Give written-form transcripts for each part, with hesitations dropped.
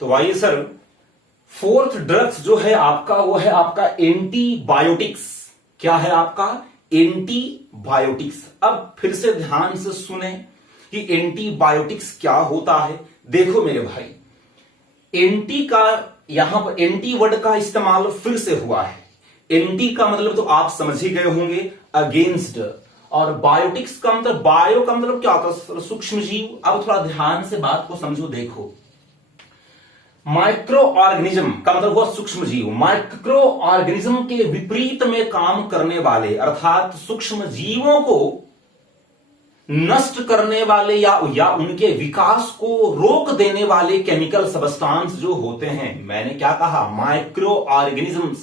तो आइए sir, fourth drugs जो है आपका वो है आपका एंटीबायोटिक्स। क्या है आपका? एंटीबायोटिक्स। अब फिर से ध्यान से सुने कि एंटीबायोटिक्स क्या होता है। देखो मेरे भाई, एंटी का यहां पर एंटी वर्ड का इस्तेमाल फिर से हुआ है। एंटी का मतलब तो आप समझ ही गए होंगे, अगेंस्ट। और बायोटिक्स का मतलब, बायो का मतलब क्या होता है? सूक्ष्म जीव। अब थोड़ा ध्यान से बात को समझो। देखो, माइक्रो ऑर्गेनिज्म का मतलब हुआ सूक्ष्म जीव। माइक्रो ऑर्गेनिज्म के विपरीत में काम करने वाले, अर्थात सूक्ष्म जीवों को नष्ट करने वाले या उनके विकास को रोक देने वाले केमिकल सब्सटेंस जो होते हैं। मैंने क्या कहा? माइक्रो ऑर्गेनिजम्स,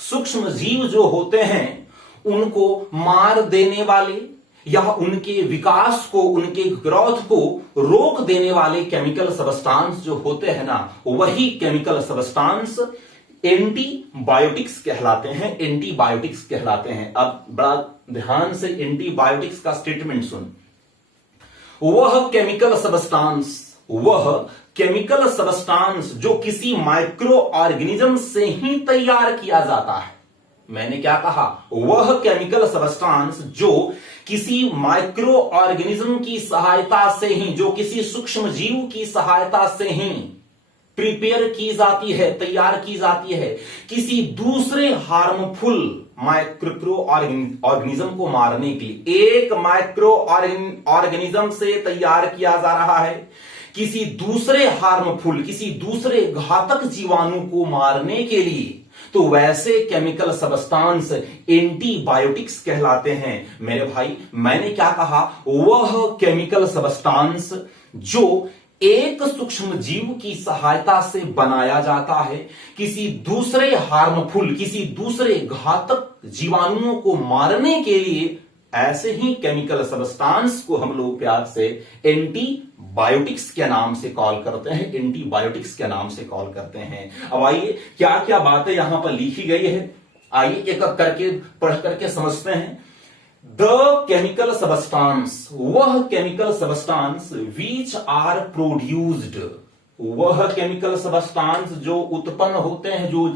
सूक्ष्म जीव जो होते हैं उनको मार देने वाले या उनके विकास को, उनके ग्रोथ को रोक देने वाले केमिकल सब्सटेंस जो होते हैं ना, वही केमिकल सब्सटेंस एंटीबायोटिक्स कहलाते हैं। एंटीबायोटिक्स कहलाते हैं। अब बड़ा ध्यान से एंटीबायोटिक्स का स्टेटमेंट सुन। वह केमिकल सब्सटेंस जो किसी माइक्रो ऑर्गेनिज्म से ही तैयार किया जाता है। मैंने क्या कहा? वह केमिकल सब्सटेंस जो किसी माइक्रो ऑर्गेनिज्म की सहायता से ही, जो किसी सूक्ष्म जीव की सहायता से ही प्रिपेयर की जाती है, तैयार की जाती है, किसी दूसरे हार्मफुल माइक्रो ऑर्गेनिज्म को मारने के लिए। एक माइक्रो ऑर्गेनिज्म से तैयार किया जा रहा है किसी दूसरे हार्मफुल, किसी दूसरे घातक जीवाणु को मारने के लिए, तो वैसे केमिकल सब्सटेंस एंटीबायोटिक्स कहलाते हैं। मेरे भाई, मैंने क्या कहा? वह केमिकल सब्सटेंस जो एक सूक्ष्म जीव की सहायता से बनाया जाता है किसी दूसरे हार्मफुल, किसी दूसरे घातक जीवाणुओं को मारने के लिए, ऐसे ही केमिकल सब्सटेंस को हम लोग प्यार से एंटीबायोटिक्स के नाम से कॉल करते हैं। एंटीबायोटिक्स के नाम से कॉल करते हैं। अब आइए, क्या क्या बातें यहां पर लिखी गई है, आइए एक एक करके पढ़ करके समझते हैं। द केमिकल सब्सटेंस, वह chemical substance which are produced, वह केमिकल सब्सटेंस जो उत्पन्न होते हैं, जो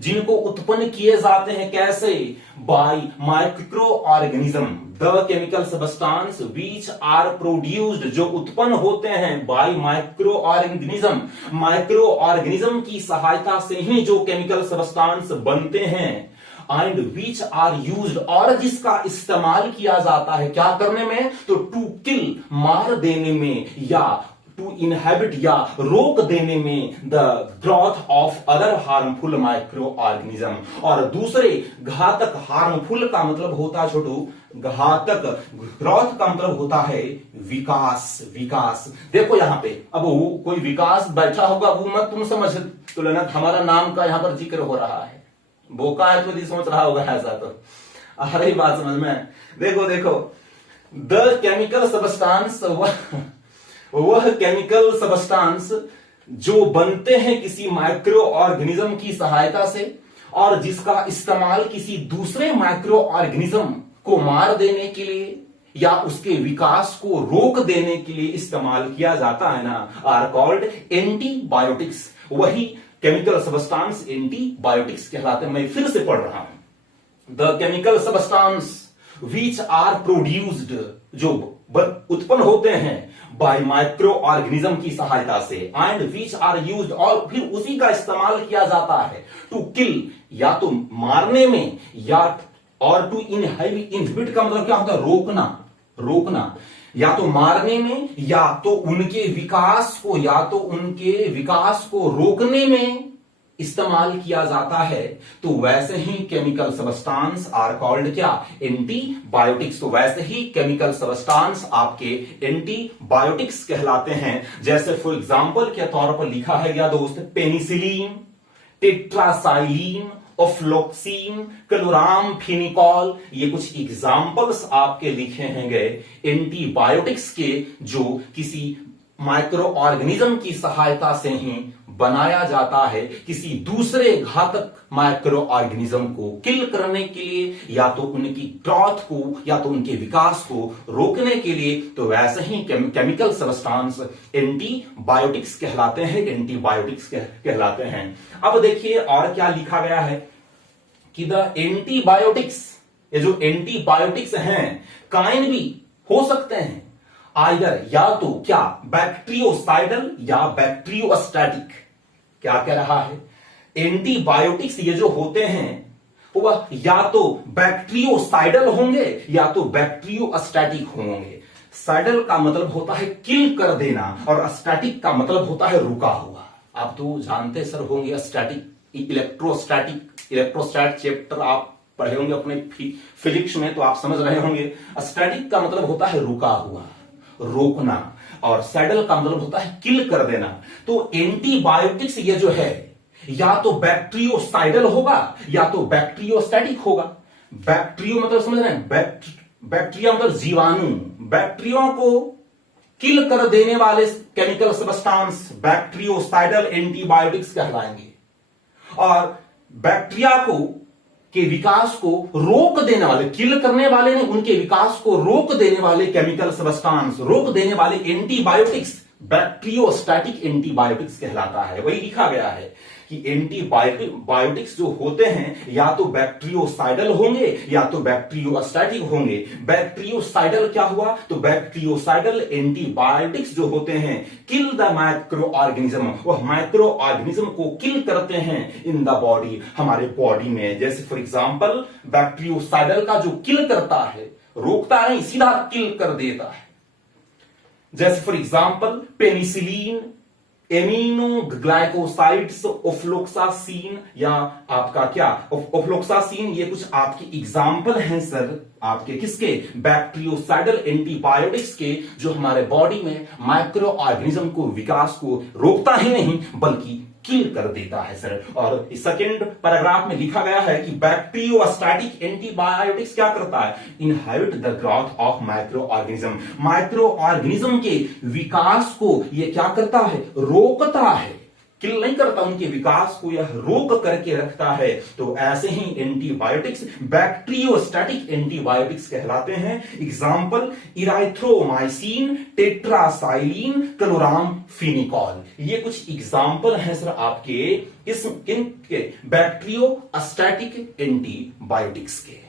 जिनको उत्पन्न किए जाते हैं, कैसे? By microorganism. The chemical substance which are produced, जो उत्पन्न होते हैं by microorganism, microorganism की सहायता से ही जो केमिकल सब्सटेंस बनते हैं। एंड विच आर यूज्ड, और जिसका इस्तेमाल किया जाता है क्या करने में? तो टू किल, मार देने में, या टू इनहेबिट, या रोक देने में the growth of other harmful micro organism. और दूसरे घातक, हार्मफुल का मतलब होता है छोटू घातक, ग्रोथ का मतलब होता है विकास। विकास देखो यहां पे, अब वो कोई विकास बैठा होगा वो मत तुम समझ तो लेना, हमारा नाम का यहां पर जिक्र हो रहा है। बोका है तो नहीं सोच रहा होगा ऐसा, तो आ रही बात समझ में? देखो देखो, द केमिकल सब्सटेंस, वह केमिकल सब्सटेंस जो बनते हैं किसी माइक्रो ऑर्गेनिज्म की सहायता से, और जिसका इस्तेमाल किसी दूसरे माइक्रो ऑर्गेनिज्म को मार देने के लिए या उसके विकास को रोक देने के लिए इस्तेमाल किया जाता है ना, आर कॉल्ड एंटीबायोटिक्स। वही केमिकल सब्सटेंस एंटीबायोटिक्स कहलाते हैं। मैं फिर से पढ़ रहा हूं। The chemical substance which are produced, जो उत्पन्न होते हैं बाय माइक्रो ऑर्गेनिज्म की सहायता से, एंड विच आर यूज्ड, और फिर उसी का इस्तेमाल किया जाता है टू किल, या तो मारने में, या और टू इनहिबिट का मतलब क्या होता है? रोकना, रोकना, या तो मारने में, या तो उनके विकास को, या तो उनके विकास को रोकने में इस्तेमाल किया जाता है। तो वैसे ही केमिकल सब्सटेंस आर कॉल्ड क्या? एंटीबायोटिक्स। तो वैसे ही केमिकल सब्सटेंस आपके एंटीबायोटिक्स कहलाते हैं। जैसे फॉर एग्जांपल के तौर पर लिखा है क्या दोस्त? पेनिसिलिन, टेट्रासाइलिन, ऑफ्लोक्सिन, क्लोरामफेनिकॉल, ये कुछ एग्जांपल्स आपके लिखे हैं गए एंटीबायोटिक्स के, जो किसी माइक्रो ऑर्गेनिज्म की सहायता से ही बनाया जाता है किसी दूसरे घातक माइक्रो ऑर्गेनिज्म को किल करने के लिए, या तो उनकी ग्रोथ को या तो उनके विकास को रोकने के लिए। तो वैसे ही केमिकल सब्सटेंस एंटीबायोटिक्स कहलाते हैं, एंटीबायोटिक्स कहलाते हैं। अब देखिए और क्या लिखा गया है कि द एंटीबायोटिक्स, ये जो एंटीबायोटिक्स हैं काइन भी हो सकते हैं आइदर या तो क्या बैक्टीरियोसाइडल या बैक्टीरियोस्टैटिक। क्या कह रहा है, एंटीबायोटिक्स ये जो होते हैं वह या तो बैक्टीरियोसाइडल होंगे या तो बैक्टीरियोस्टैटिक होंगे। साइडल का मतलब होता है किल कर देना और स्टैटिक का मतलब होता है रुका हुआ। आप तो जानते सर होंगे स्टैटिक, इलेक्ट्रोस्टैट चैप्टर आप पढ़े होंगे अपने फिजिक्स में, तो आप समझ रहे होंगे। स्टैटिक का मतलब होता है रुका हुआ, रोकना, और सैडल का मतलब होता है किल कर देना। तो एंटीबायोटिक्स ये जो है या तो बैक्टीरियोसाइडल होगा या तो बैक्टीरियोस्टैटिक होगा। बैक्टीरियो मतलब समझ रहे हैं, बैक्टीरिया मतलब जीवाणु, बैक्टीरियो को किल कर देने वाले केमिकल सब्सटेंस बैक्टीरियोसाइडल एंटीबायोटिक्स कहलाएंगे, और बैक्टीरिया को के विकास को रोक देने वाले, किल करने वाले ने उनके विकास को रोक देने वाले केमिकल सब्सटेंस, रोक देने वाले एंटीबायोटिक्स बैक्टीरियोस्टैटिक एंटीबायोटिक्स कहलाता है। वही लिखा गया है कि एंटीबायोटिक्स जो होते हैं या तो बैक्टीरियोसाइडल होंगे या तो बैक्टीरियोस्टैटिक होंगे। बैक्टीरियोसाइडल क्या हुआ, तो बैक्टीरियोसाइडल एंटीबायोटिक्स जो होते हैं किल द माइक्रो ऑर्गेनिज्म, वह माइक्रो ऑर्गेनिज्म को किल करते हैं इन द बॉडी, हमारे बॉडी में। जैसे फॉर एग्जांपल बैक्टीरियोसाइडल का जो किल करता है, रोकता नहीं, सीधा किल कर देता है। जैसे for example penicillin, aminoglycosides, ofloxacin, या आपका क्या ओफ्लोक्सासिन, ये कुछ आपके एग्जाम्पल हैं सर आपके किसके, बैक्टीरियोसाइडल एंटीबायोटिक्स के, जो हमारे बॉडी में माइक्रो ऑर्गेनिज्म को विकास को रोकता ही नहीं बल्कि किल कर देता है सर। और सेकेंड पैराग्राफ में लिखा गया है कि बैक्टीरियोस्टैटिक एंटीबायोटिक्स क्या करता है, inhibit the growth of micro organism, micro organism के विकास को यह क्या करता है, रोकता है, किल नहीं करता, उनके विकास को यह रोक करके रखता है। तो ऐसे ही एंटीबायोटिक्स बैक्टीरियोस्टैटिक एंटीबायोटिक्स कहलाते हैं। एग्जाम्पल इराइथ्रोमाइसिन, टेट्रासाइलिन, क्लोरामफेनिकॉल, ये कुछ एग्जाम्पल हैं सर आपके इनके बैक्टीरियोस्टैटिक एंटीबायोटिक्स के।